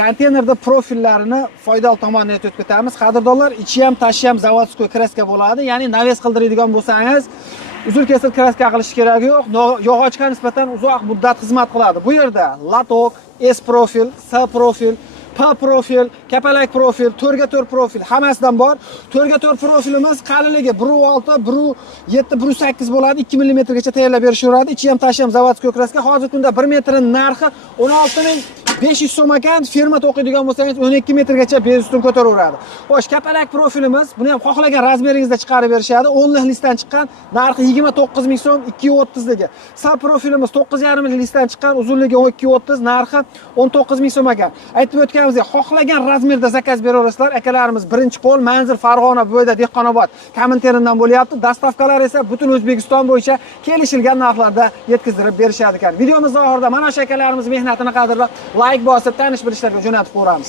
konteynerda profillarini foydali tomonidan aytib o'tamiz. Qadrdonlar, ichi ham, tashi ham zavodskoy kraska bo'ladi. Ya'ni naves qildiradigan bo'lsangiz, uzun kesir kraska qilish keragi yo'q. Yog'ochga nisbatan uzoq muddat xizmat qiladi. Bu yerda latok, S profil, S profil, P profil, kapalak profil, 4x4 profil hammasidan bor. 4x4 profilimiz qalinligi 1.6, 1.7, 1.8 bo'ladi. 2 mm gacha tayyorlab berishadi. Ichi ham, tashi ham zavodskoy kraska. Hozirgi kunda 1 metrning narxi 16.500 so'm ekan. Firma to'qiydigan bo'lsangiz 12 metrgacha bezustin ko'taraveradi. Xo'sh, kapalak profilimiz, buni ham xohlagan razmeringizda chiqarib berishadi. 10 lik listdan chiqqan, narxi 29 ming so'm, 230 ligi. S profilimiz 9,5 lik listdan chiqqan, uzunligi 1230, narxi 19 ming so'm ekan. Aytib o'tganimizga xohlagan razmerda zakaz beraverasizlar. Akalarimiz birinchi qo'l, manzil Farg'ona bo'yida Dehqonobod kommentaridan bo'lyapti. Dastavkalar esa butun O'zbekiston bo'yicha kelishilgan narxlarda yetkazib berishadi ekan. Videomiz oxirida mana shu akalarimiz mehnatini qadrlab, like bosib, tanish bilishlarga jo'natib qo'yamiz.